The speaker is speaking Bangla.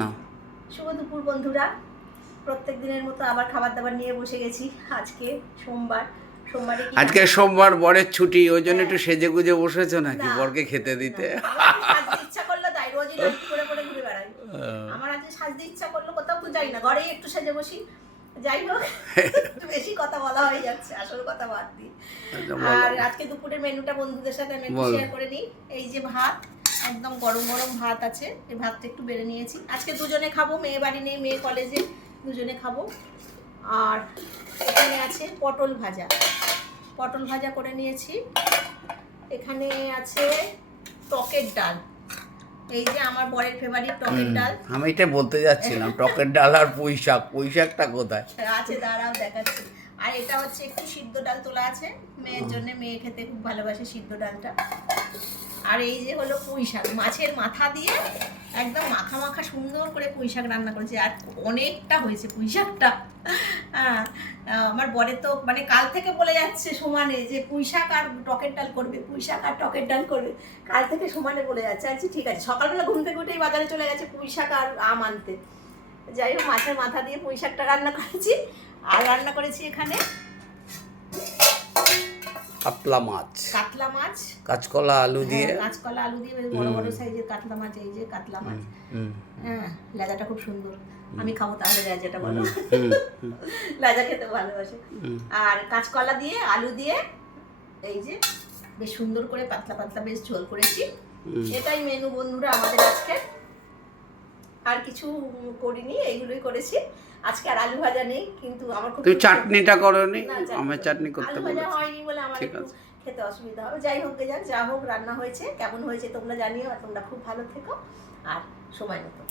না। শুভ দুপুর বন্ধুরা, প্রত্যেক দিনের মতো আবার খাবার দাবার নিয়ে বসে গেছি। আজকে সোমবারে আজকে সোমবার, বরের ছুটি, ওই জন্য একটু সেজে গুজে বসেছো নাকি না, বরকে খেতে দিতে? সাজতে ইচ্ছা করলো তাই, রোজই নাইটি পরে পরে ঘুরে বেড়াই। আমার আজকে সাজতে ইচ্ছা করলো, কোথাও তো যাই না, ঘরেই একটু সেজে বসি। যাই হোক, একটু বেশি কথা বলা হয়ে যাচ্ছে, আসল কথা বাদ দিই। আর আজকে দুপুরের মেনুটা বন্ধুদের সাথে আমি একটু শেয়ার করে নিই। এই যে ভাত, একদম গরম গরম ভাত আছে, এই ভাতটা একটু বেড়ে নিয়েছি। আজকে দুজনে খাবো, মেয়ে বাড়ি নেই, মেয়ে কলেজে, দুজনে খাবো। আর এখানে আছে পটল ভাজা করে নিয়েছি। এখানে আছে টকের ডাল, এই যে আমার বরের ফেভারিট টকের ডাল। আমি এটা বলতে যাচ্ছিলাম, টকের ডাল আর পুঁই শাকটা কোথায় আছে, দাঁড়াও দেখাচ্ছি। আর এটা হচ্ছে একটু সিদ্ধ ডাল তোলা আছে মেয়ের জন্য, মেয়ে খেতে খুব ভালোবাসে সিদ্ধ ডালটা। আর এই যে হলো পুঁই শাক, মাছের মাথা দিয়ে একদম মাখা মাখা সুন্দর করে পুঁই শাক রান্না করেছি। আর অনেকটা হয়েছে পুঁই শাকটা। হ্যাঁ, আমার বরে তো মানে কাল থেকে বলে যাচ্ছে সমানে যে পুঁই শাক আর টকের ডাল করবে, পুঁই শাক আর টকের ডাল করবে, কাল থেকে সমানে বলে যাচ্ছে। আচ্ছা ঠিক আছে, সকালবেলা ঘুম থেকে উঠেই বাজারে চলে গেছে পুঁই শাক আর আম আনতে। যাই হোক, মাছের মাথা দিয়ে পুঁই শাকটা রান্না করেছি। আর রান্না করেছি এখানে কাতলা মাছ, কাঁচকলা আলু দিয়ে, বড় বড় সাইজের কাতলা মাছ। এই যে কাতলা মাছ, হ্যাঁ, লেজাটা খুব সুন্দর। আমি খাবো তাহলে লেজাটা, বলো। লেজা খেতে ভালোবাসে। আর কাঁচকলা দিয়ে আলু দিয়ে এই যে বেশ সুন্দর করে পাতলা পাতলা বেশ ঝোল করেছি। এটাই মেনু বন্ধুরা আমাদের আজকে, আর কিছু করিনি, এইগুলোই করেছি আজকে। আর আলু ভাজা নেই, কিন্তু আমার খুব তুই চাটনিটা করোনি, আমার চাটনি করতে আলু ভাজা হয়নি বলে আমার একটু খেতে অসুবিধা হবে। যাই হোক যা হোক, রান্না হয়েছে, কেমন হয়েছে তোমরা জানিও। আর তোমরা খুব ভালো থেকো আর সময় মতো